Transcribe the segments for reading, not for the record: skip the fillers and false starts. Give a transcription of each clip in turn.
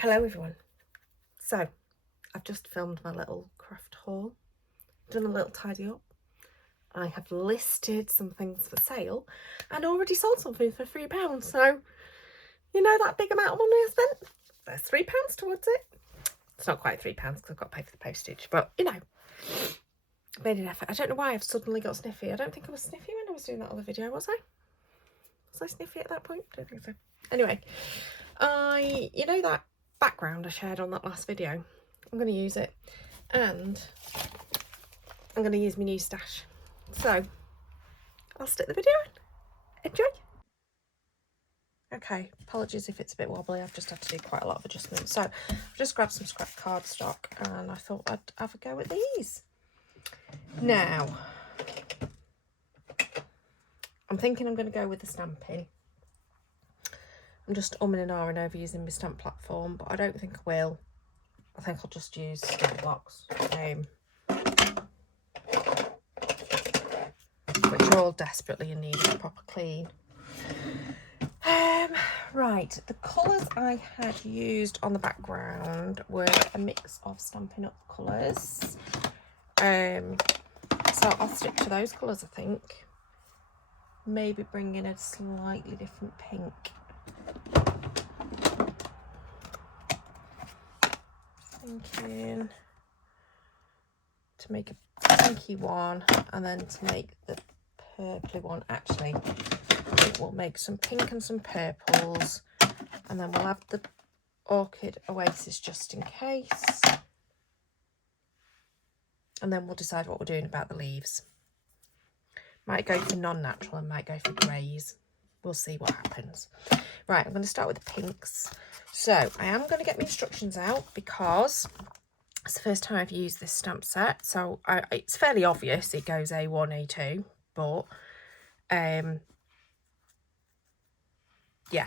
Hello everyone. So I've just filmed my little craft haul, done a little tidy up. I have listed some things for sale and already sold something for £3. So you know that big amount of money I spent? There's £3 towards it. It's not quite £3 because I've got to pay for the postage, but you know, made an effort. I don't know why I've suddenly got sniffy. I don't think I was sniffy when I was doing that other video, was I? Was I sniffy at that point? I don't think so. Anyway, you know that background I shared on that last video? I'm going to use it, and I'm going to use my new stash. So I'll stick the video in. Enjoy. Okay, apologies if it's a bit wobbly. I've just had to do quite a lot of adjustments. So I've just grabbed some scrap cardstock and I thought I'd have a go at these. Now, I'm thinking I'm going to go with the stamping. I'm just umming and ahhing over using my stamp platform, but I don't think I will. I think I'll just use stamp blocks, which are all desperately in need of a proper clean. Right, the colours I had used on the background were a mix of Stampin' Up colours. So I'll stick to those colours, I think. Maybe bring in a slightly different pink. Thinking to make a pinky one and then to make the purpley one. Actually, I think we'll make some pink and some purples, and then we'll have the Orchid Oasis just in case, and then we'll decide what we're doing about the leaves. Might go for non-natural and might go for greys. We'll see what happens. Right, I'm going to start with the pinks. So I am going to get my instructions out because it's the first time I've used this stamp set, so it's fairly obvious it goes A1, A2, but yeah.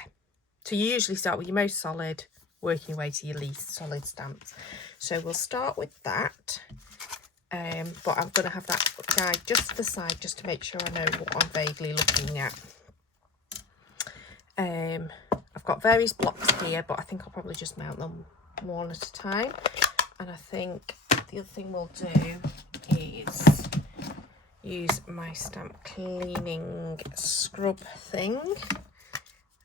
So you usually start with your most solid, working your way to your least solid stamps. So we'll start with that, but I'm going to have that guide just to the side just to make sure I know what I'm vaguely looking at. I've got various blocks here, but I think I'll probably just mount them one at a time. And I think the other thing we'll do is use my stamp cleaning scrub thing.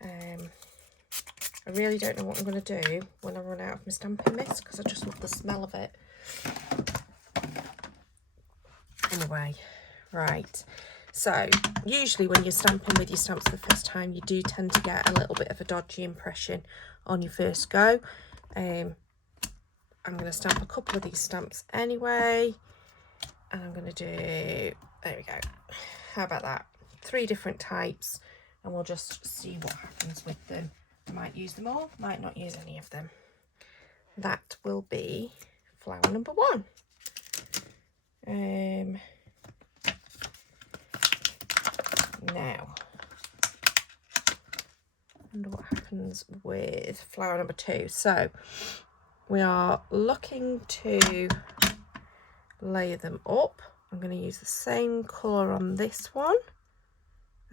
I really don't know what I'm going to do when I run out of my stamping mist because I just love the smell of it. Anyway, right. So usually when you're stamping with your stamps the first time, you do tend to get a little bit of a dodgy impression on your first go. I'm going to stamp a couple of these stamps anyway, and I'm going to do, there we go, how about that, 3 different types, and we'll just see what happens with them. I might use them all, might not use any of them. That will be flower number 1. Now, I wonder what happens with flower number 2. So we are looking to layer them up. I'm going to use the same colour on this one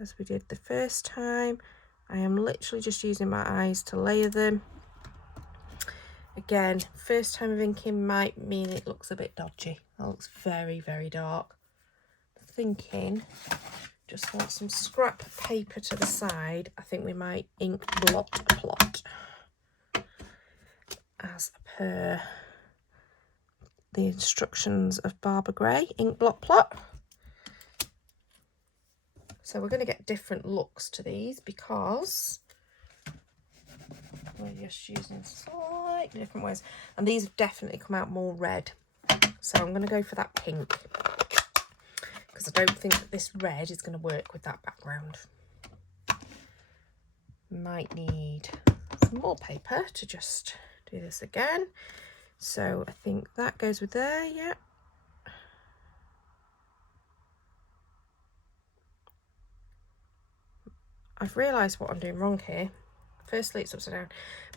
as we did the first time. I am literally just using my eyes to layer them. Again, first time of inking might mean it looks a bit dodgy. That looks very, very dark. Thinking, just want some scrap paper to the side. I think we might ink blot plot as per the instructions of Barbara Gray, ink blot plot. So we're going to get different looks to these because we're just using slightly different ways, and these have definitely come out more red, so I'm going to go for that pink because I don't think that this red is going to work with that background. Might need some more paper to just do this again. So I think that goes with there. Yeah, I've realised what I'm doing wrong here. Firstly, it's upside down,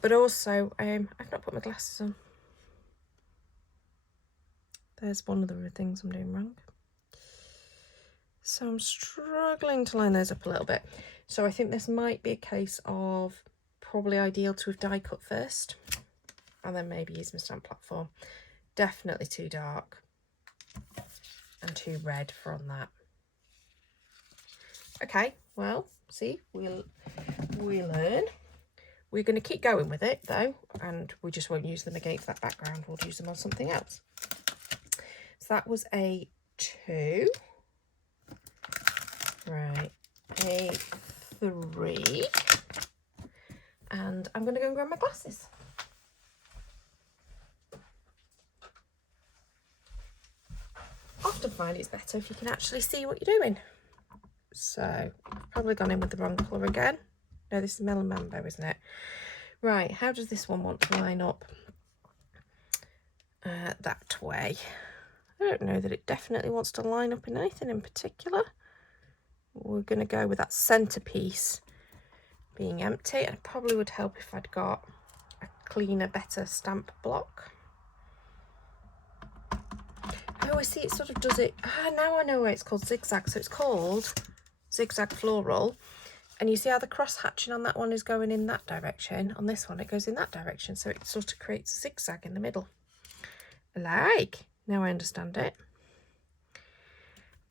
but also I've not put my glasses on. There's one of the things I'm doing wrong. So I'm struggling to line those up a little bit. So I think this might be a case of probably ideal to have die cut first. and then maybe use my stamp platform. Definitely too dark and too red for on that. Okay, well, see, we'll learn. We're going to keep going with it though, and we just won't use them against that background. We'll use them on something else. So that was a 2. Right, a 3. And I'm going to go and grab my glasses. I often find it's better if you can actually see what you're doing. So I've probably gone in with the wrong colour again. No, this is Melon Mambo, isn't it? Right, how does this one want to line up? That way. I don't know that it definitely wants to line up in anything in particular. We're going to go with that centrepiece being empty. And it probably would help if I'd got a cleaner, better stamp block. Oh, I see, it sort of does it. Now I know why it's called zigzag. So it's called zigzag floral. And you see how the cross hatching on that one is going in that direction. On this one, it goes in that direction. So it sort of creates a zigzag in the middle. Now I understand it.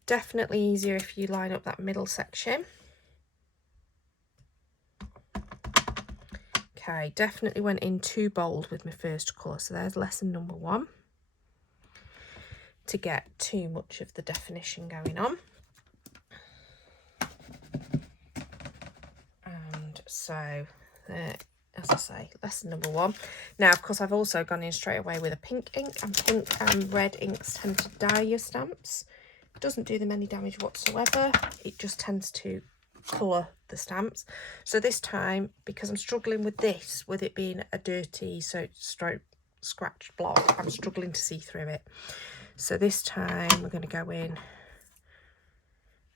Definitely easier if you line up that middle section. Okay, definitely went in too bold with my first colour. So there's lesson number 1. To get too much of the definition going on. And so, as I say, lesson number 1. Now, of course, I've also gone in straight away with a pink ink, and pink and red inks tend to dye your stamps. It doesn't do them any damage whatsoever. It just tends to colour the stamps. So this time, because I'm struggling with this, with it being a dirty, so stroke scratched block, I'm struggling to see through it. So this time we're going to go in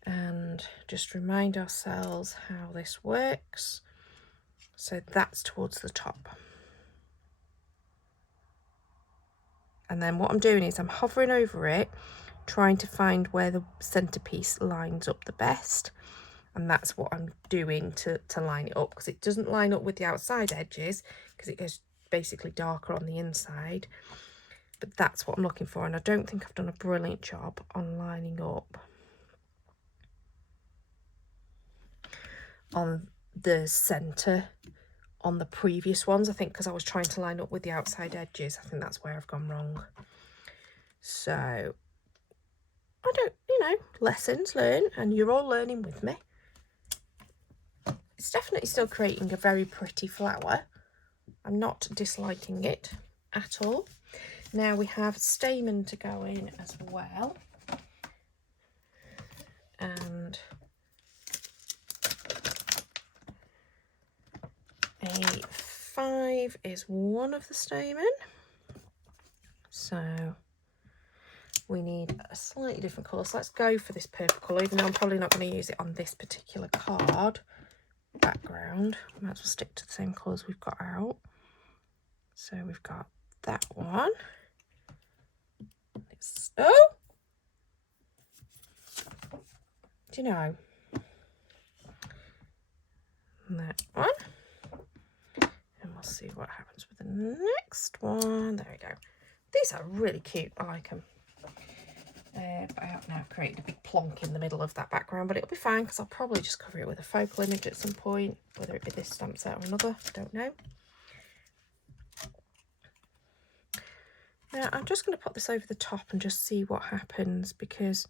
and just remind ourselves how this works. So that's towards the top. And then what I'm doing is I'm hovering over it, trying to find where the centerpiece lines up the best. And that's what I'm doing to line it up, because it doesn't line up with the outside edges, because it goes basically darker on the inside. But that's what I'm looking for, and I don't think I've done a brilliant job on lining up on the centre on the previous ones. I think because I was trying to line up with the outside edges, I think that's where I've gone wrong. So I don't, lessons learned, and you're all learning with me. It's definitely still creating a very pretty flower. I'm not disliking it at all. Now we have stamen to go in as well. And a 5 is one of the stamen. So we need a slightly different colour. So let's go for this purple colour, even though I'm probably not going to use it on this particular card background. Might as well stick to the same colours we've got out. So we've got that one. Oh! Do you know? That one. And we'll see what happens with the next one. There we go. These are really cute. I like them. But I have now created a big plonk in the middle of that background, but it'll be fine because I'll probably just cover it with a focal image at some point, whether it be this stamp set or another, I don't know. Now I'm just going to put this over the top and just see what happens, because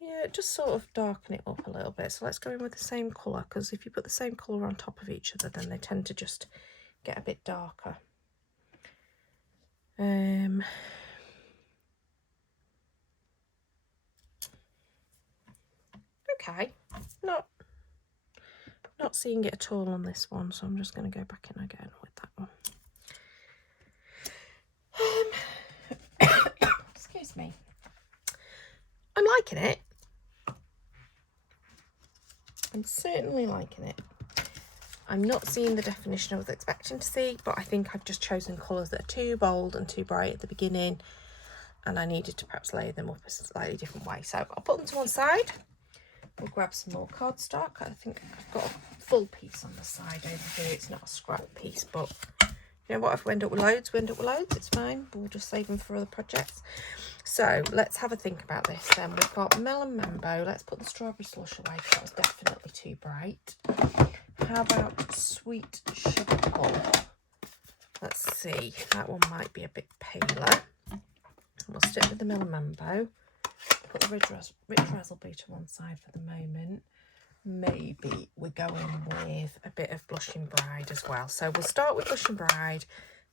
yeah, just sort of darken it up a little bit. So let's go in with the same colour, because if you put the same colour on top of each other, then they tend to just get a bit darker. Okay, not seeing it at all on this one, so I'm just going to go back in again with that one. Excuse me. I'm liking it. I'm certainly liking it. I'm not seeing the definition I was expecting to see, but I think I've just chosen colours that are too bold and too bright at the beginning, and I needed to perhaps layer them up a slightly different way. So I'll put them to one side. We'll grab some more cardstock. I think I've got a full piece on the side over here. It's not a scrap piece, but you know what? If we end up with loads, we end up with loads. It's fine. We'll just save them for other projects. So let's have a think about this then. We've got Melon Mambo. Let's put the strawberry slush away because that was definitely too bright. How about Sweet Sugar Plum? Let's see. That one might be a bit paler. We'll stick with the Melon Mambo. Put the Rich Razzleberry to one side for the moment. Maybe we're going with a bit of Blushing Bride as well. So we'll start with Blushing Bride.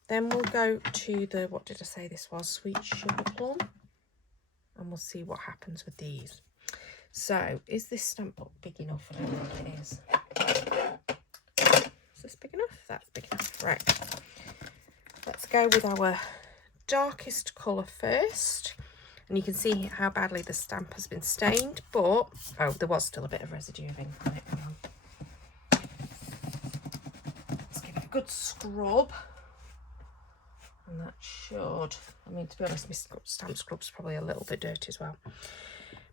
Then we'll go to the, what did I say this was? Sweet Sugar Plum. And we'll see what happens with these. So, is this stamp book big enough? I don't think it is. Is this big enough? That's big enough. Right. Let's go with our darkest colour first. And you can see how badly the stamp has been stained. But, oh, there was still a bit of residue of ink on it. Hang on. Let's give it a good scrub. And that should, I mean, to be honest, my stamp scrub's probably a little bit dirty as well.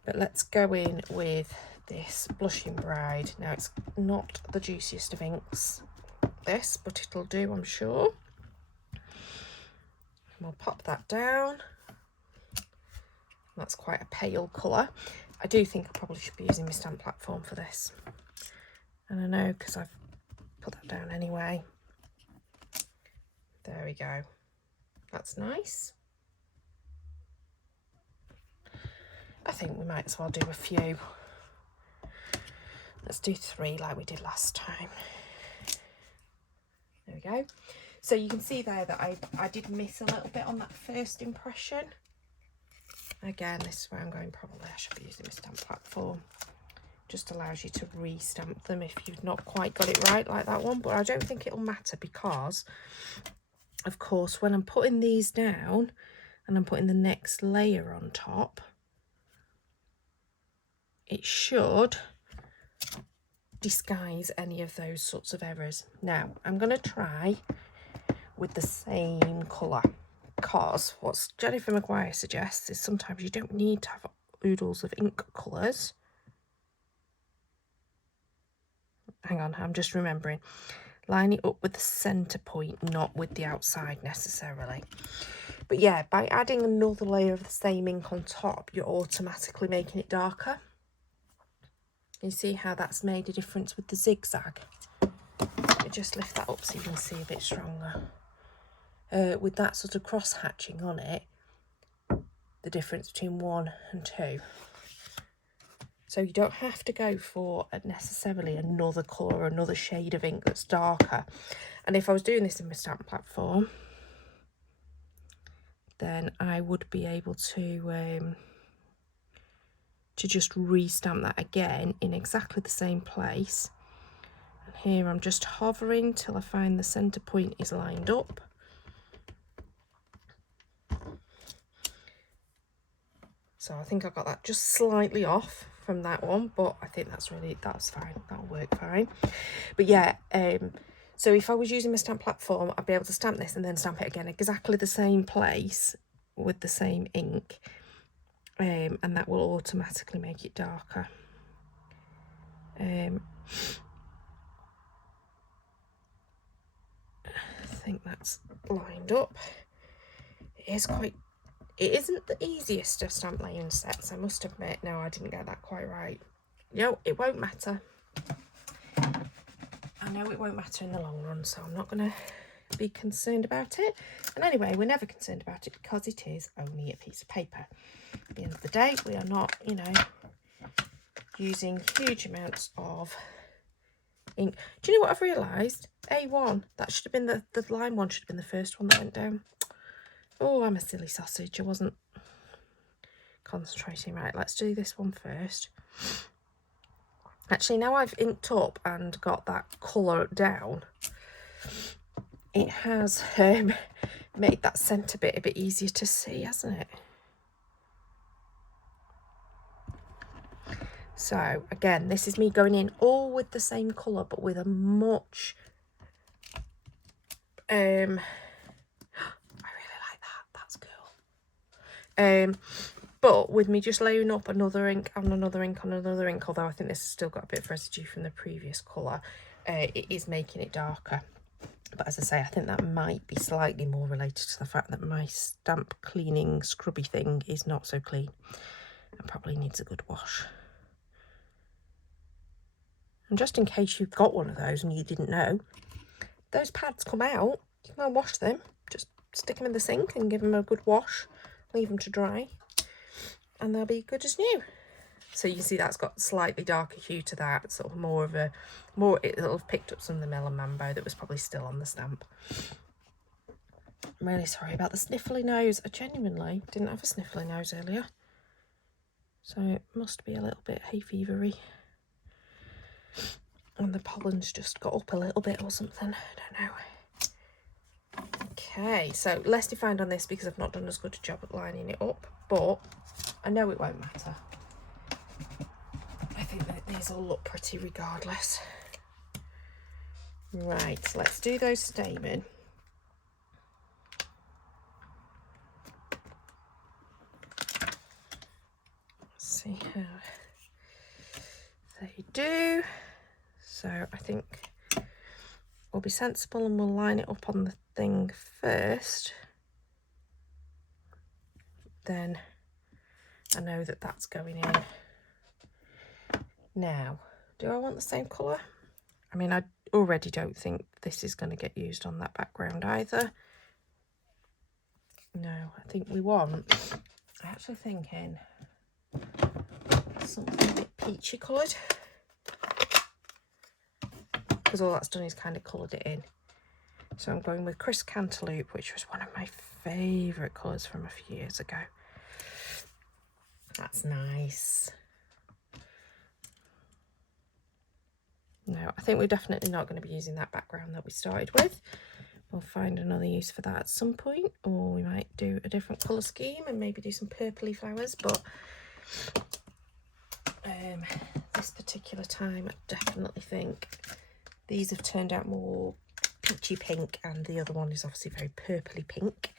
But let's go in with this Blushing Bride. Now, it's not the juiciest of inks, this, but it'll do, I'm sure. And we'll pop that down. That's quite a pale colour. I do think I probably should be using my stamp platform for this. And I know because I've put that down anyway. There we go. That's nice. I think we might as well do a few. Let's do 3 like we did last time. There we go. So you can see there that I did miss a little bit on that first impression. Again, this is where I'm going, probably I should be using my stamp platform. Just allows you to re-stamp them if you've not quite got it right like that one. But I don't think it'll matter because, of course, when I'm putting these down and I'm putting the next layer on top, it should disguise any of those sorts of errors. Now, I'm going to try with the same colour because what Jennifer Maguire suggests is sometimes you don't need to have oodles of ink colours. Hang on, I'm just remembering. Line it up with the centre point, not with the outside necessarily. But yeah, by adding another layer of the same ink on top, you're automatically making it darker. You see how that's made a difference with the zigzag? Let me just lift that up so you can see a bit stronger. With that sort of cross hatching on it, the difference between 1 and 2. So you don't have to go for necessarily another colour or another shade of ink that's darker. And if I was doing this in my stamp platform, then I would be able to just re-stamp that again in exactly the same place. And here I'm just hovering till I find the centre point is lined up. So I think I got that just slightly off from that one, but I think that's fine. That'll work fine. But yeah, so if I was using my stamp platform, I'd be able to stamp this and then stamp it again exactly the same place with the same ink. And that will automatically make it darker. I think that's lined up. It isn't the easiest of stamp layering sets, I must admit. No, I didn't get that quite right. No, it won't matter. I know it won't matter in the long run, so I'm not going to be concerned about it. And anyway, we're never concerned about it because it is only a piece of paper. At the end of the day, we are not, you know, using huge amounts of ink. Do you know what I've realised? A1, that should have been the line one should have been the first one that went down. Oh, I'm a silly sausage. I wasn't concentrating. Right, let's do this one first. Actually, now I've inked up and got that colour down, it has made that centre bit a bit easier to see, hasn't it? So, again, this is me going in all with the same colour, but with a much... I really like that. That's cool. But with me just layering up another ink on another ink on another ink, although I think this has still got a bit of residue from the previous colour, it is making it darker. But as I say, I think that might be slightly more related to the fact that my stamp cleaning scrubby thing is not so clean and probably needs a good wash. And just in case you've got one of those and you didn't know, those pads come out, you can wash them, just stick them in the sink and give them a good wash, leave them to dry, and they'll be good as new. So you can see that's got slightly darker hue to that, sort of more of a, it'll have picked up some of the melon mambo that was probably still on the stamp. I'm really sorry about the sniffly nose. I genuinely didn't have a sniffly nose earlier, so it must be a little bit hay fevery. And the pollen's just got up a little bit or something, I don't know. Okay, so less defined on this because I've not done as good a job at lining it up, but I know it won't matter. I think that these all look pretty regardless. Right, let's do those stamen. Let's see how they do. So I think we'll be sensible and we'll line it up on the thing first. Then I know that that's going in. Now, do I want the same colour? I mean, I already don't think this is going to get used on that background either. No, I think we want, I'm actually thinking something a bit peachy coloured, because all that's done is kind of coloured it in. So I'm going with Crisp Cantaloupe, which was one of my favourite colours from a few years ago. That's nice. No, I think we're definitely not going to be using that background that we started with. We'll find another use for that at some point, or we might do a different colour scheme and maybe do some purpley flowers, but this particular time I definitely think these have turned out more peachy pink, and the other one is obviously very purpley pink.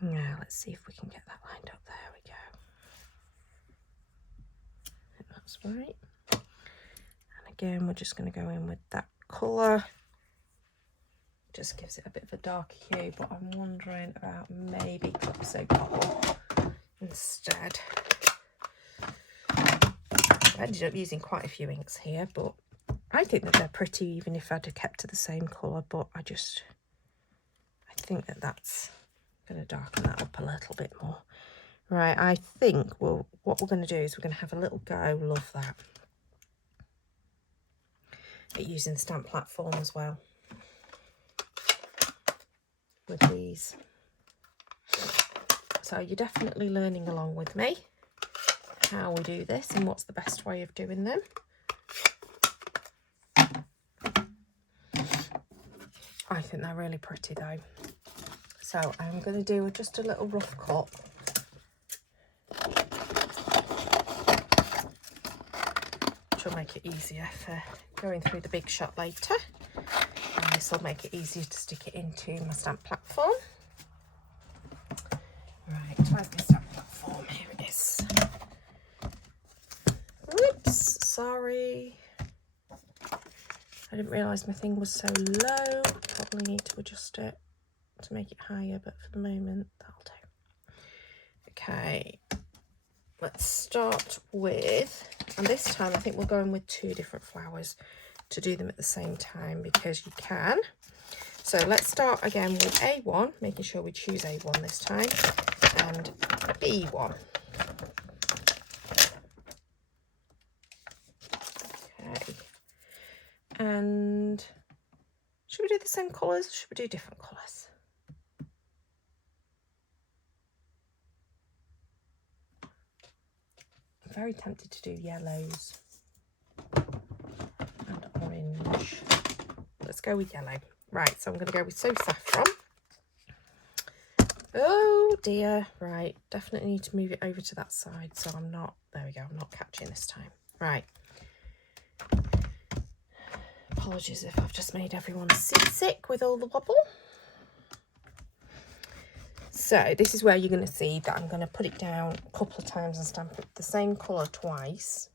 Now let's see if we can get that lined up. There we go. I think that's right. And again, we're just going to go in with that colour. Just gives it a bit of a darker hue, but I'm wondering about maybe Calypso Copper instead. I ended up using quite a few inks here, but I think that they're pretty even if I'd have kept to the same colour, but I think that that's going to darken that up a little bit more. Right, I think what we're going to do is we're going to have a little go, love that, at using the stamp platform as well with these. So you're definitely learning along with me how we do this and what's the best way of doing them. I think they're really pretty though. So I'm going to do just a little rough cut. Which will make it easier for going through the big shot later. And this will make it easier to stick it into my stamp platform. Right, where's my stamp platform? Here it is. Whoops, sorry. I didn't realise my thing was so low. Probably need to adjust it to make it higher, but for the moment that'll do. Okay, let's start with, and this time I think we're going with 2 different flowers to do them at the same time because you can. So let's start again with A1, making sure we choose A1 this time, and B1. Okay, and should we do the same colours or should we do different colours? I'm very tempted to do yellows and orange. Let's go with yellow. Right, so I'm going to go with So Saffron. Oh dear, right, definitely need to move it over to that side so I'm not, there we go, I'm not catching this time. Right. Apologies if I've just made everyone seasick with all the wobble. So this is where you're going to see that I'm going to put it down a couple of times and stamp it the same colour twice.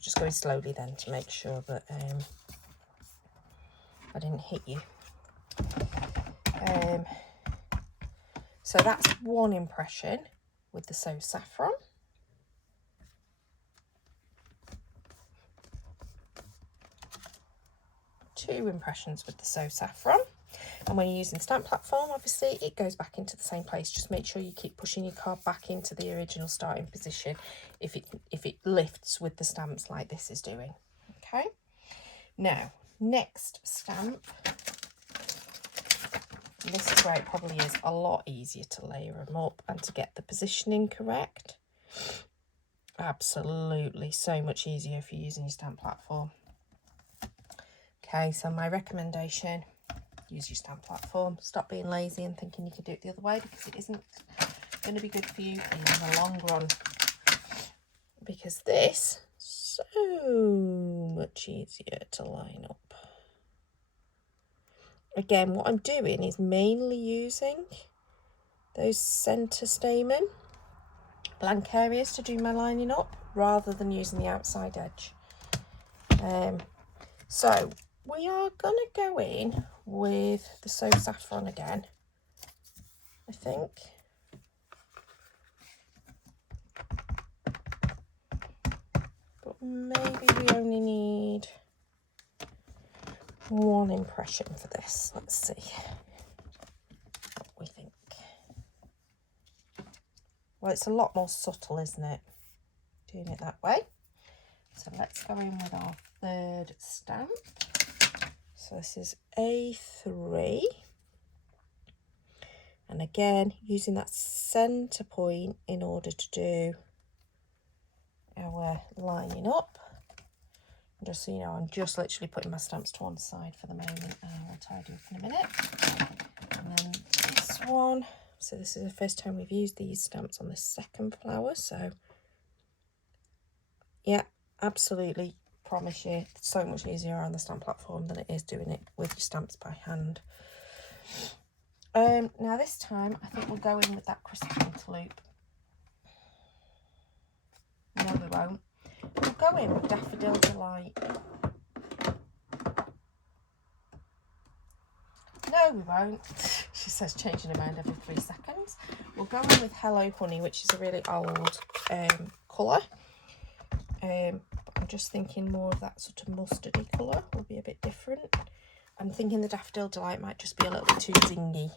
Just going slowly then to make sure that I didn't hit you. So that's one impression with the So Saffron. Two impressions with the So Saffron. And when you're using stamp platform, obviously it goes back into the same place. Just make sure you keep pushing your card back into the original starting position if it lifts with the stamps like this is doing. Okay. Now, next stamp. This is where it probably is a lot easier to layer them up and to get the positioning correct. Absolutely, so much easier if you're using your stamp platform. Okay, so my recommendation, use your stamp platform. Stop being lazy and thinking you can do it the other way, because it isn't going to be good for you in the long run. Because this is so much easier to line up. Again, what I'm doing is mainly using those centre stamen blank areas to do my lining up, rather than using the outside edge. So we are going to go in with the So Saffron again, I think. But maybe we only need one impression for this. Let's see what we think. Well, it's a lot more subtle, isn't it, doing it that way? So let's go in with our third stamp. So this is A3. And again, using that centre point in order to do our lining up. And just so you know, I'm just literally putting my stamps to one side for the moment, and I will tidy up in a minute. And then this one. So this is the first time we've used these stamps on the second flower. So yeah, absolutely, promise you, it's so much easier on the stamp platform than it is doing it with your stamps by hand. Now this time I think we'll go in with that crisp cantaloupe. No, we won't. We'll go in with Daffodil Delight. No, we won't. She says changing her mind every 3 seconds. We'll go in with Hello Honey, which is a really old colour. I'm just thinking more of that sort of mustardy colour will be a bit different. I'm thinking the Daffodil Delight might just be a little bit too zingy.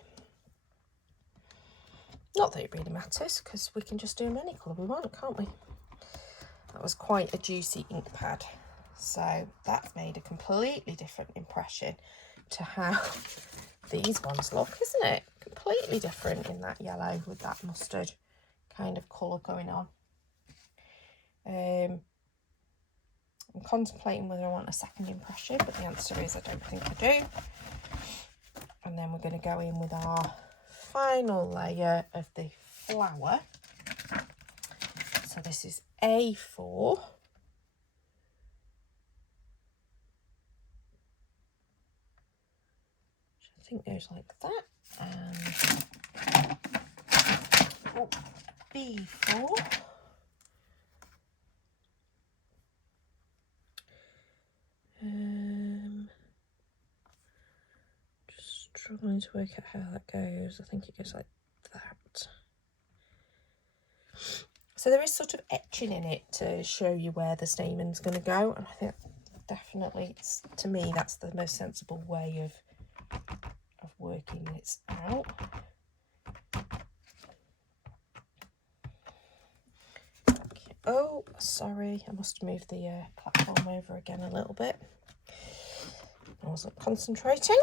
Not that it really matters, because we can just do them any colour we want, can't we? That was quite a juicy ink pad. So that's made a completely different impression to how these ones look, isn't it? Completely different in that yellow with that mustard kind of colour going on. I'm contemplating whether I want a second impression, but the answer is I don't think I do. And then we're going to go in with our final layer of the flower. So this is A4. I think goes like that. And oh, B4. Just struggling to work out how that goes. I think it goes like that. So there is sort of etching in it to show you where the stamen's going to go, and I think definitely, to me, that's the most sensible way of working this out. Okay. Oh, sorry, I must have moved the platform over again a little bit. I wasn't concentrating.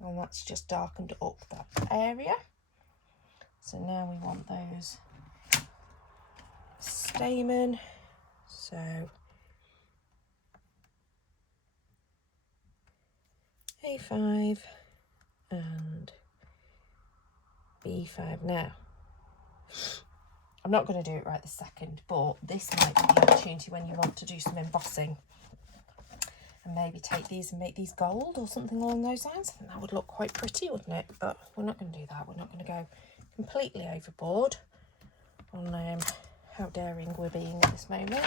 And that's just darkened up that area. So now we want those stamen. So A5 and B5 now. I'm not going to do it right this second, but this might be the opportunity when you want to do some embossing and maybe take these and make these gold or something along those lines. I think that would look quite pretty, wouldn't it? But we're not going to do that. We're not going to go completely overboard on how daring we're being at this moment.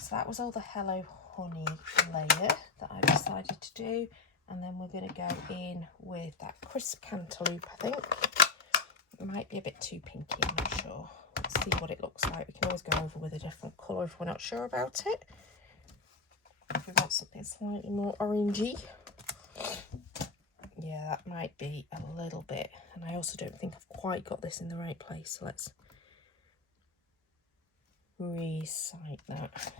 So that was all the Hello Honey layer that I decided to do. And then we're going to go in with that crisp cantaloupe, I think. It might be a bit too pinky, I'm not sure. Let's see what it looks like. We can always go over with a different colour if we're not sure about it. If we want something slightly more orangey. Yeah, that might be a little bit. And I also don't think I've quite got this in the right place. So let's recite that.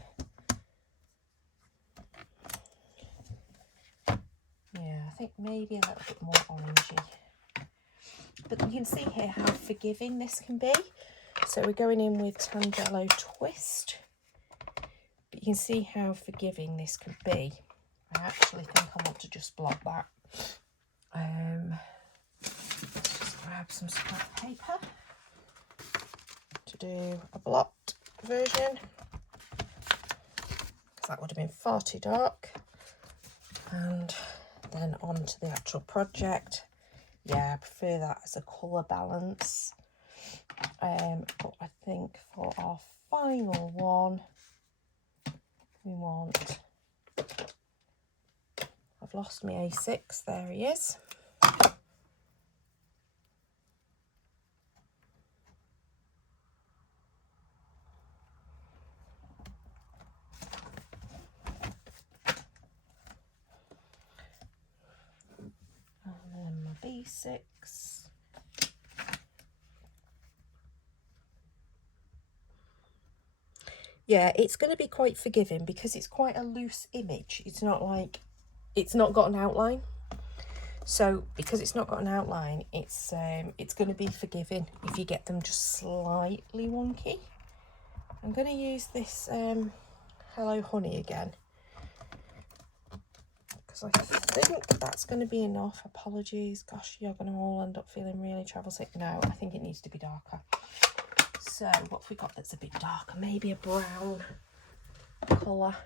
Yeah, I think maybe a little bit more orangey. But you can see here how forgiving this can be. So we're going in with Tangelo Twist. But you can see how forgiving this could be. I actually think I want to just block that. Let's just grab some scrap paper to do a blocked version. Because that would have been far too dark. And then on to the actual project. Yeah, I prefer that as a colour balance. But I think for our final one, we want... I've lost my A6, there he is. And then my B6. Yeah, it's going to be quite forgiving because it's quite a loose image. It's not like, it's not got an outline. So because it's not got an outline, it's going to be forgiving if you get them just slightly wonky. I'm going to use this Hello Honey again, because I think that's going to be enough. Apologies, gosh, you're going to all end up feeling really travel sick. No, I think it needs to be darker. So what have we got that's a bit darker? Maybe a brown colour.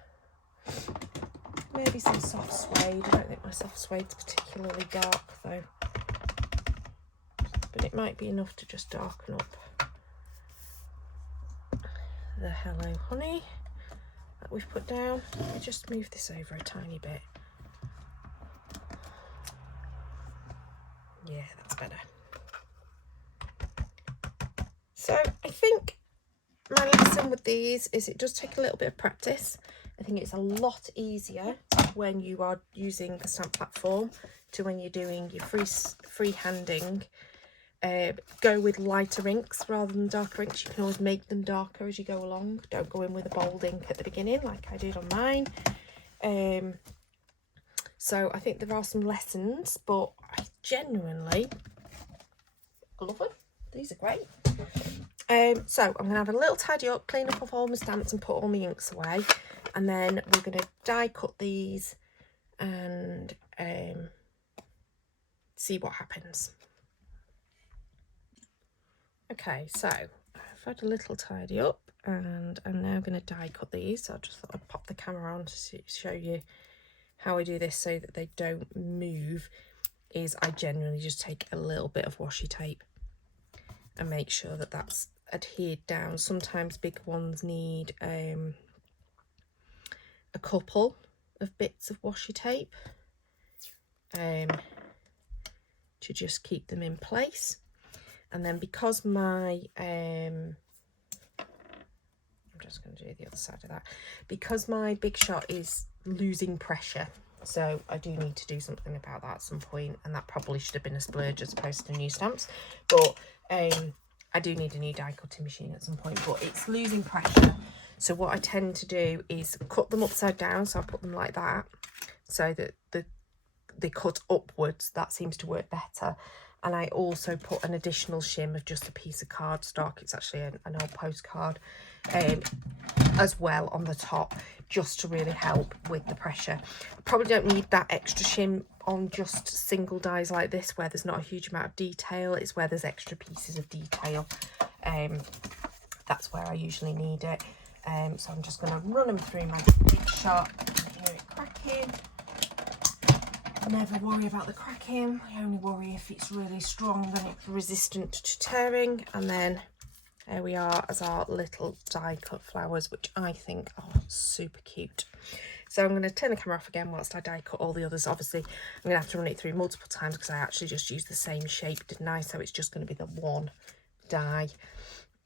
Maybe some soft suede. I don't think my soft suede's particularly dark though. But it might be enough to just darken up the Hello Honey that we've put down. Let me just move this over a tiny bit. Yeah, that's better. So I think my lesson with these is it does take a little bit of practice. I think it's a lot easier when you are using a stamp platform to when you're doing your freehanding. Go with lighter inks rather than darker inks. You can always make them darker as you go along. Don't go in with a bold ink at the beginning like I did on mine. So I think there are some lessons, but I genuinely love them. These are great. So I'm going to have a little tidy up, clean up of all my stamps and put all my inks away. And then we're going to die cut these and see what happens. Okay, so I've had a little tidy up and I'm now going to die cut these. So I just thought I'd pop the camera on to show you how I do this so that they don't move. Is I generally just take a little bit of washi tape and make sure that that's adhered down. Sometimes big ones need a couple of bits of washi tape to just keep them in place. And then because my I'm just going to do the other side of that, because my Big Shot is losing pressure, so I do need to do something about that at some point, and that probably should have been a splurge as opposed to new stamps, but I do need a new die cutting machine at some point, but it's losing pressure. So what I tend to do is cut them upside down, so I put them like that so that they cut upwards. That seems to work better. And I also put an additional shim of just a piece of cardstock. It's actually an old postcard as well on the top, just to really help with the pressure. I probably don't need that extra shim on just single dies like this where there's not a huge amount of detail. It's where there's extra pieces of detail. That's where I usually need it. So I'm just going to run them through my Big Shot hear it cracking. I never worry about the cracking. I only worry if it's really strong and it's resistant to tearing. And then there we are as our little die cut flowers, which I think are super cute. So I'm going to turn the camera off again whilst I die cut all the others. Obviously, I'm going to have to run it through multiple times because I actually just used the same shape, didn't I? So it's just going to be the one die.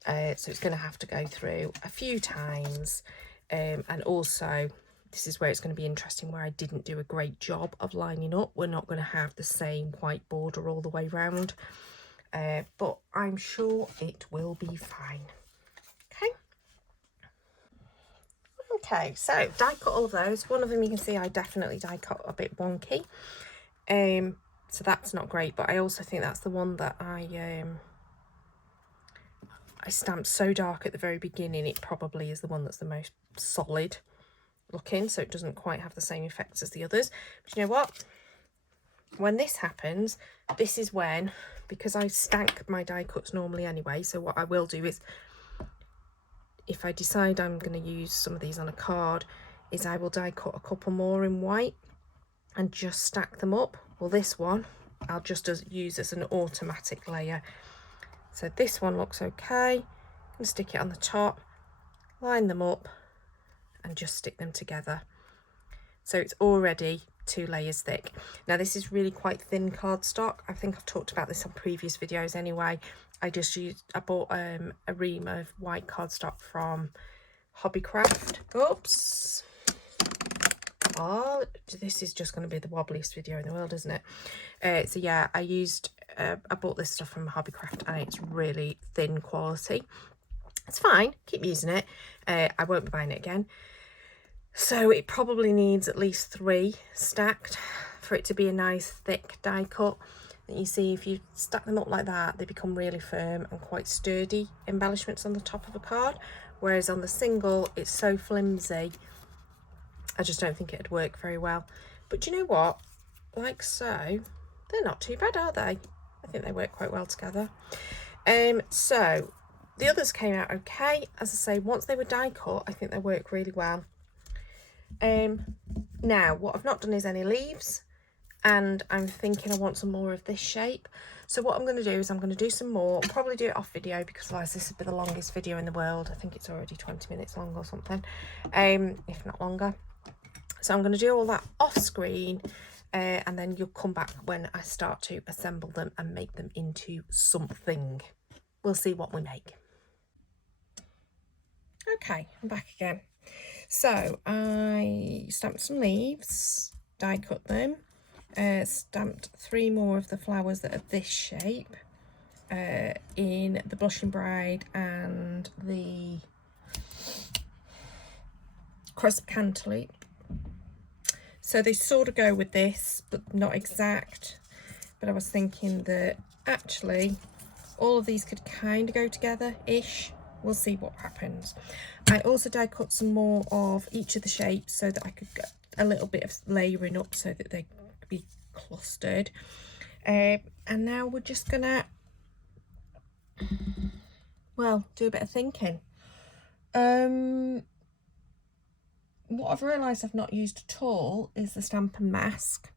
So it's going to have to go through a few times. And also, this is where it's going to be interesting, where I didn't do a great job of lining up. We're not going to have the same white border all the way round. But I'm sure it will be fine. Okay, so die cut all of those. One of them you can see I definitely die cut a bit wonky. So that's not great, but I also think that's the one that I stamped so dark at the very beginning, it probably is the one that's the most solid looking, so it doesn't quite have the same effects as the others. But you know what? When this happens, this is when, because I stank my die cuts normally anyway, so what I will do is, if I decide I'm going to use some of these on a card, is I will die cut a couple more in white and just stack them up. Well, this one I'll just use as an automatic layer. So this one looks okay. I'm going to stick it on the top, line them up and just stick them together. So it's already 2 layers thick. Now this is really quite thin cardstock. I think I've talked about this on previous videos anyway. I bought a ream of white cardstock from Hobbycraft. Oops. Oh, this is just going to be the wobbliest video in the world, isn't it? So yeah, I bought this stuff from Hobbycraft and it's really thin quality. It's fine, keep using it. I won't be buying it again. So it probably needs at least 3 stacked for it to be a nice thick die cut. And you see, if you stack them up like that, they become really firm and quite sturdy embellishments on the top of a card. Whereas on the single, it's so flimsy, I just don't think it'd work very well. But you know what? Like so, they're not too bad, are they? I think they work quite well together. So the others came out okay. As I say, once they were die cut, I think they work really well. Now what I've not done is any leaves, and I'm thinking I want some more of this shape. So what I'm going to do is I'm going to do some more. I'll probably do it off video because otherwise this would be the longest video in the world. I think it's already 20 minutes long or something, if not longer. So I'm going to do all that off screen, and then you'll come back when I start to assemble them and make them into something. We'll see what we make. Okay, I'm back again. So I stamped some leaves, die cut them, stamped 3 more of the flowers that are this shape in the Blushing Bride and the Crisp Cantaloupe. So they sort of go with this, but not exact. But I was thinking that actually all of these could kind of go together-ish. We'll see what happens. I also die cut some more of each of the shapes so that I could get a little bit of layering up so that they could be clustered. And now we're just gonna, well, do a bit of thinking. What I've realised I've not used at all is the Stampin' Mask,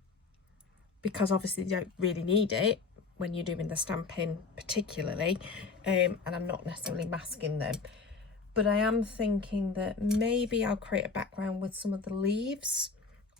because obviously you don't really need it when you're doing the stamping particularly, and I'm not necessarily masking them. But I am thinking that maybe I'll create a background with some of the leaves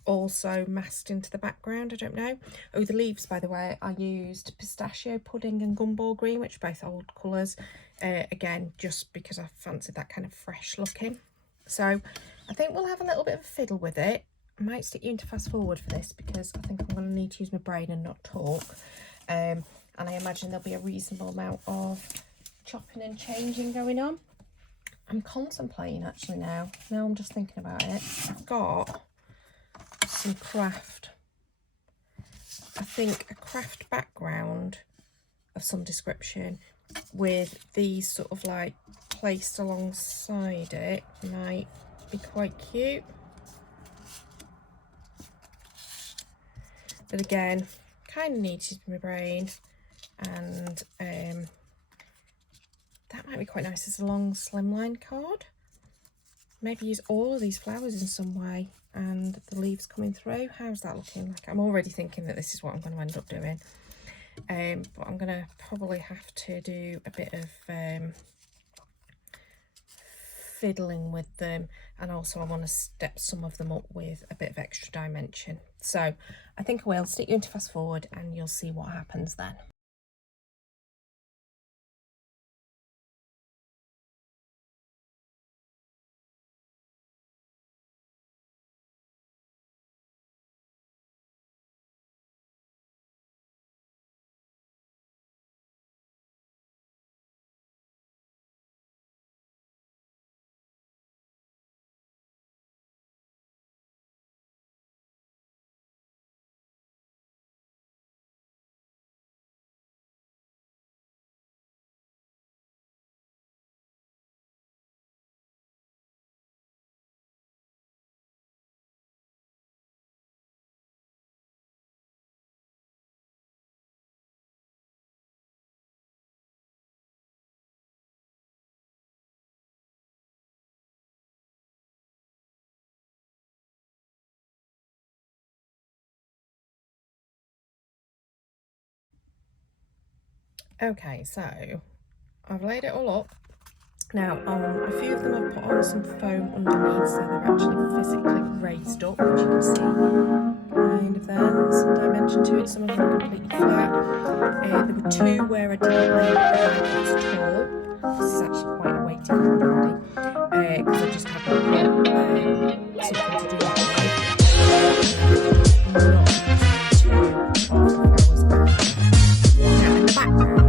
also masked into the background. I don't know. Oh, the leaves, by the way, I used pistachio pudding and gumball green, which are both old colours. Again, just because I fancied that kind of fresh looking. So I think we'll have a little bit of a fiddle with it. I might stick you into fast forward for this because I think I'm going to need to use my brain and not talk. And I imagine there'll be a reasonable amount of chopping and changing going on. I'm contemplating actually now I'm just thinking about it, I've got some craft, I think a craft background of some description with these sort of like placed alongside it might be quite cute. But again, kind of need to use my brain, and that might be quite nice as a long slimline card. Maybe use all of these flowers in some way. and the leaves coming through. How's that looking? Like, I'm already thinking that this is what I'm going to end up doing. But I'm going to probably have to do a bit of fiddling with them, and also I want to step some of them up with a bit of extra dimension. So I think I will stick you into fast forward and you'll see what happens then. Okay, so I've laid it all up. Now, a few of them I've put on some foam underneath, so they're actually physically raised up, which you can see kind of there. There's some dimension to it, some of them are completely flat. There were two where I didn't lay it at all. This is actually quite a weighty one already, because I just haven't got something to do with it. Now, in the background,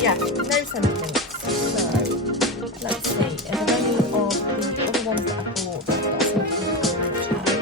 yeah, no sentence. So let's see. Are there any of the other ones that I bought that I've got something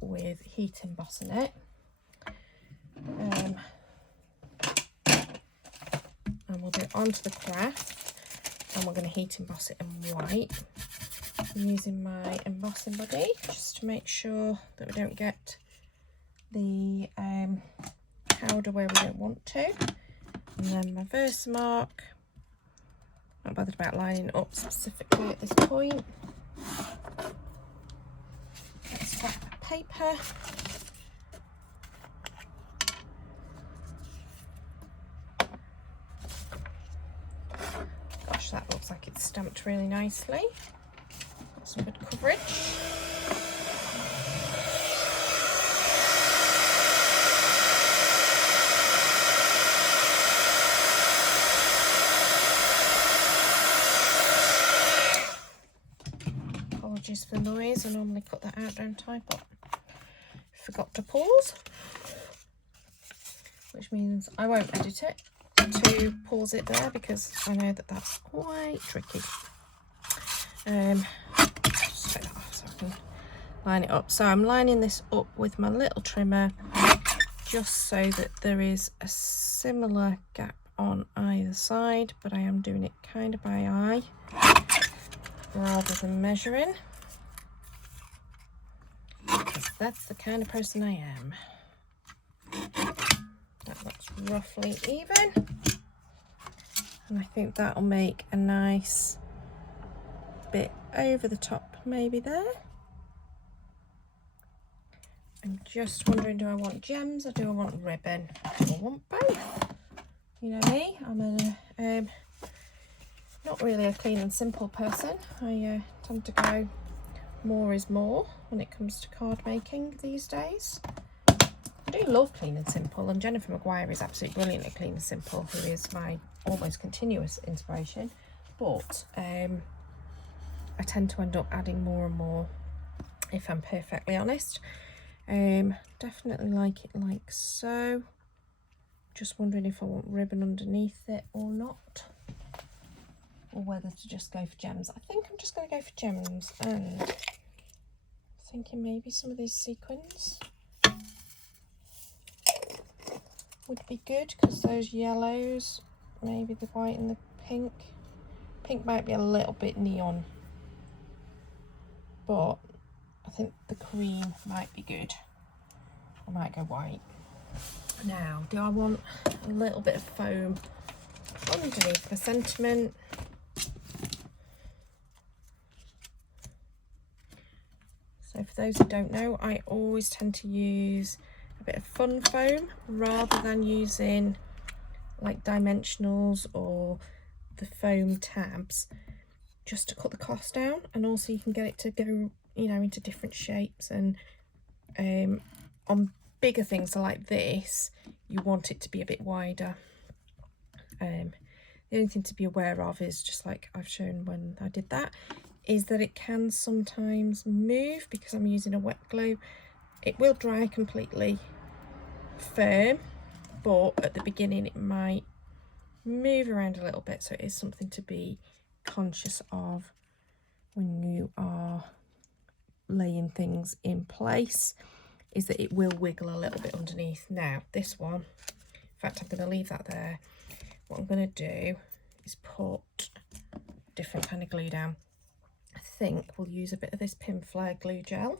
with heat embossing it, and we'll do it onto the craft, and we're going to heat emboss it in white. I'm using my embossing buddy just to make sure that we don't get the powder where we don't want to. And then my Versamark, not bothered about lining it up specifically at this point. Let's take the paper. Gosh, that looks like it's stamped really nicely. Got some good coverage. Apologies for the noise, I normally cut that out, don't I? But forgot to pause, which means I won't edit it to pause it there because I know that that's quite tricky. Just take that off so I can line it up. So I'm lining this up with my little trimmer just so that there is a similar gap on either side, but I am doing it kind of by eye rather than measuring, because that's the kind of person I am. That looks roughly even, and I think that'll make a nice bit over the top maybe there. I'm just wondering, do I want gems or do I want ribbon? Do I want both? You know me, I'm not really a clean and simple person. I tend to go more is more when it comes to card making these days. I do love clean and simple, and Jennifer Maguire is absolutely brilliant at clean and simple, who is my almost continuous inspiration, but I tend to end up adding more and more, if I'm perfectly honest. Definitely like it like so. Just wondering if I want ribbon underneath it or not, or whether to just go for gems. I think I'm just going to go for gems, and thinking maybe some of these sequins would be good, because those yellows, maybe the white and the pink might be a little bit neon, but I think the cream might be good. I might go white. Now, do I want a little bit of foam underneath for sentiment? So for those who don't know, I always tend to use a bit of fun foam rather than using like dimensionals or the foam tabs, just to cut the cost down, and also you can get it to go, you know, into different shapes. And on bigger things like this, you want it to be a bit wider. The only thing to be aware of is, just like I've shown when I did that, is that it can sometimes move because I'm using a wet glue. It will dry completely firm, but at the beginning it might move around a little bit, so it is something to be conscious of when you are laying things in place, is that it will wiggle a little bit underneath. Now this one, in fact, I'm going to leave that there. What I'm going to do is put different kind of glue down. I think we'll use a bit of this pin flare glue gel,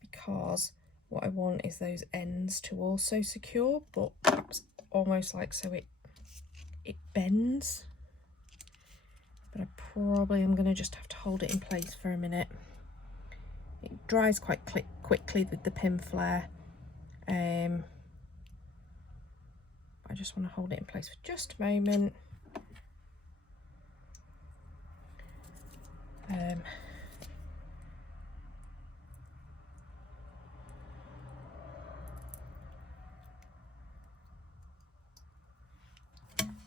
because what I want is those ends to also secure, but perhaps almost like so it bends. But I probably am going to just have to hold it in place for a minute. It dries quite quickly with the pin flare. I just want to hold it in place for just a moment.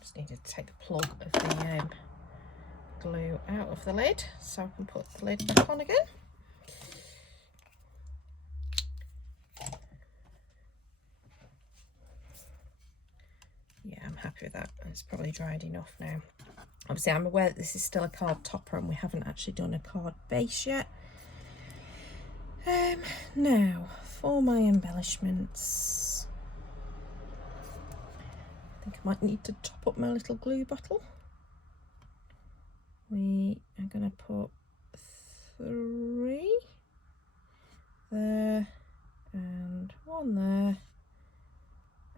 Just needed to take the plug of the glue out of the lid so I can put the lid back on again. Yeah, I'm happy with that. It's probably dried enough now. Obviously, I'm aware that this is still a card topper and we haven't actually done a card base yet. Now, for my embellishments, I think I might need to top up my little glue bottle. We are going to put 3 there, and 1 there,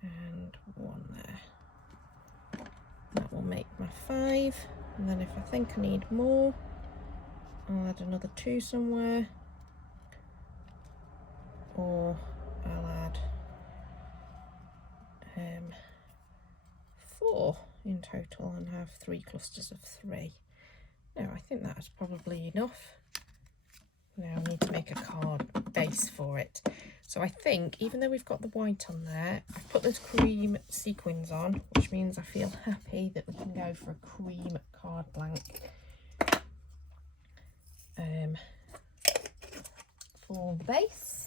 and 1 there. That will make my 5, and then if I think I need more, I'll add another 2 somewhere, or I'll add 4 in total and have 3 clusters of 3. Now I think that's probably enough. Now I need to make a card base for it. So I think, even though we've got the white on there, I've put those cream sequins on, which means I feel happy that we can go for a cream card blank for the base.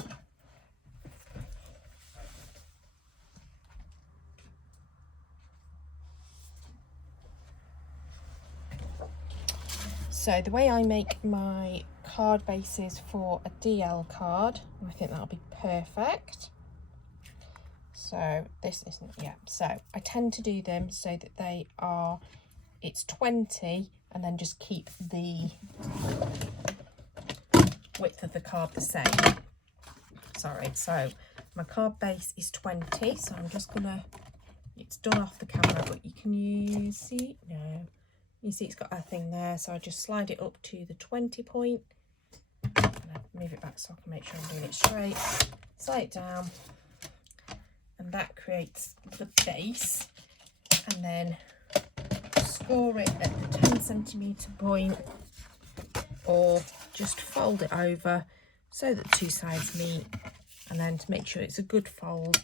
So the way I make my card bases for a DL card, I think that'll be perfect. So this isn't yet. So I tend to do them so that they are, it's 20, and then just keep the width of the card the same. Sorry, so my card base is 20, so I'm just gonna, it's done off the camera, but you can use, see, no, You see it's got a thing there, so I just slide it up to the 20 point. And I move it back so I can make sure I'm doing it straight. Slide it down, and that creates the base. And then score it at the 10 centimetre point, or just fold it over so that the two sides meet. And then to make sure it's a good fold,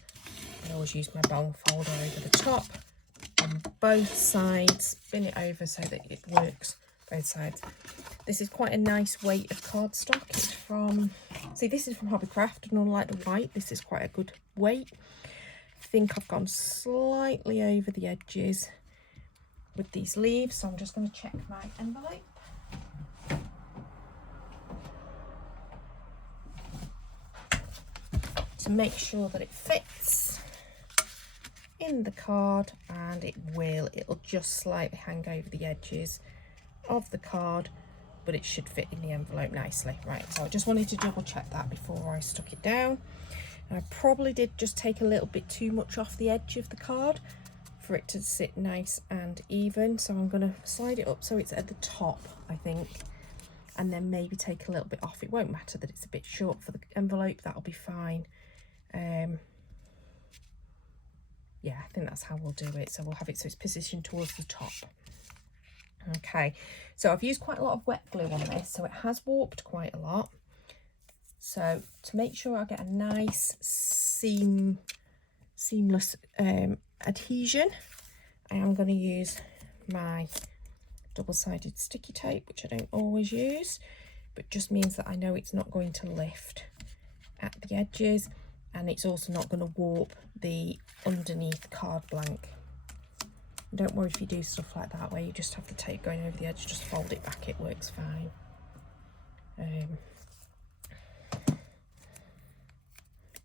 I always use my bone folder over the top on both sides, spin it over so that it works both sides. This is quite a nice weight of cardstock. It's from, see, this is from Hobbycraft, and unlike the white, this is quite a good weight. I think I've gone slightly over the edges with these leaves, so I'm just going to check my envelope. To make sure that it fits in the card, and it'll just slightly hang over the edges of the card, but it should fit in the envelope nicely. Right, so I just wanted to double check that before I stuck it down. And I probably did just take a little bit too much off the edge of the card for it to sit nice and even, so I'm going to slide it up so it's at the top, I think, and then maybe take a little bit off. It won't matter that it's a bit short for the envelope, that'll be fine. Yeah, I think that's how we'll do it. So we'll have it so it's positioned towards the top. Okay, so I've used quite a lot of wet glue on this, so it has warped quite a lot. So to make sure I get a nice seamless adhesion, I am going to use my double-sided sticky tape, which I don't always use, but just means that I know it's not going to lift at the edges, and it's also not going to warp the underneath card blank. Don't worry if you do stuff like that where you just have the tape going over the edge, just fold it back, it works fine.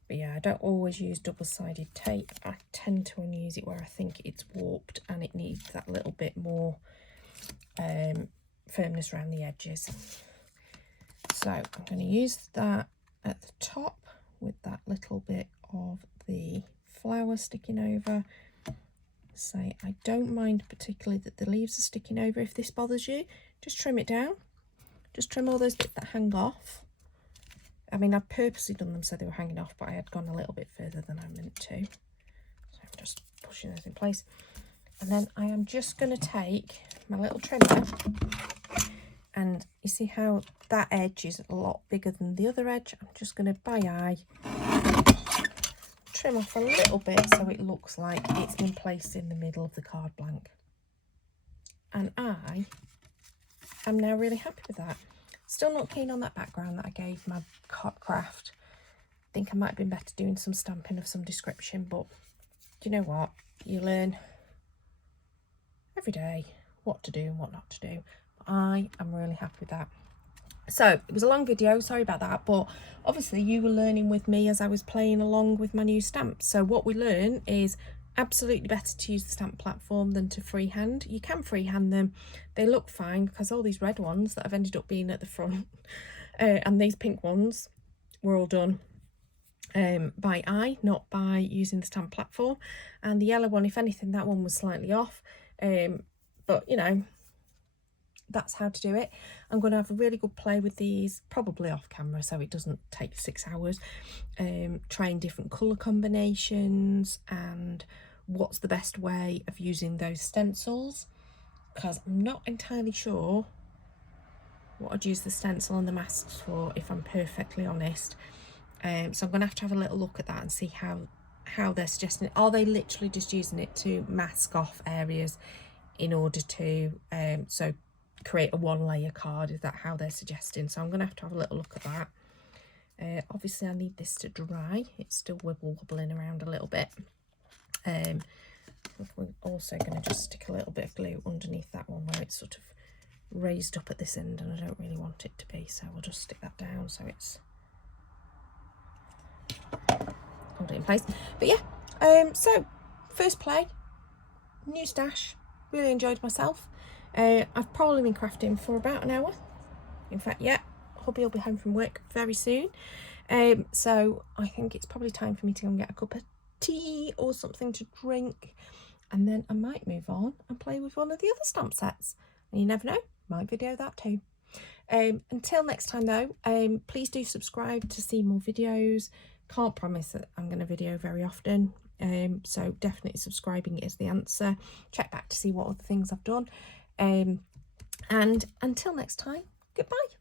But yeah, I don't always use double-sided tape. I tend to only use it where I think it's warped and it needs that little bit more firmness around the edges. So I'm going to use that at the top with that little bit of the flower sticking over. Say, I don't mind particularly that the leaves are sticking over. If this bothers you, just trim it down. Just trim all those bits that hang off. I mean, I've purposely done them so they were hanging off, but I had gone a little bit further than I meant to. So I'm just pushing those in place. And then I am just going to take my little trimmer, and you see how that edge is a lot bigger than the other edge. I'm just going to, by eye, trim off a little bit so it looks like it's been placed in the middle of the card blank. And I am now really happy with that. Still not keen on that background that I gave my craft. Think I might have been better doing some stamping of some description, but do you know what? You learn every day what to do and what not to do. I am really happy with that. So it was a long video, sorry about that, but obviously you were learning with me as I was playing along with my new stamps. So what we learn is absolutely better to use the stamp platform than to freehand. You can freehand them, they look fine, because all these red ones that have ended up being at the front and these pink ones were all done by eye, not by using the stamp platform. And the yellow one, if anything, that one was slightly off, but you know, that's how to do it. I'm going to have a really good play with these, probably off camera so it doesn't take 6 hours, trying different colour combinations and what's the best way of using those stencils, because I'm not entirely sure what I'd use the stencil and the masks for, if I'm perfectly honest. So I'm going to have a little look at that and see how they're suggesting it. Are they literally just using it to mask off areas in order to so create a one layer card? Is that how they're suggesting? So I'm going to have a little look at that. Obviously I need this to dry, it's still wobbling around a little bit. We're also going to just stick a little bit of glue underneath that one where it's sort of raised up at this end, and I don't really want it to be, so we'll just stick that down so it's hold it in place. But yeah, so first play, new stash, really enjoyed myself. I've probably been crafting for about an hour. In fact, yeah, hubby will be home from work very soon. So I think it's probably time for me to go and get a cup of tea or something to drink. And then I might move on and play with one of the other stamp sets. And you never know, might video that too. Until next time though, please do subscribe to see more videos. Can't promise that I'm going to video very often, so definitely subscribing is the answer. Check back to see what other things I've done, and until next time, goodbye.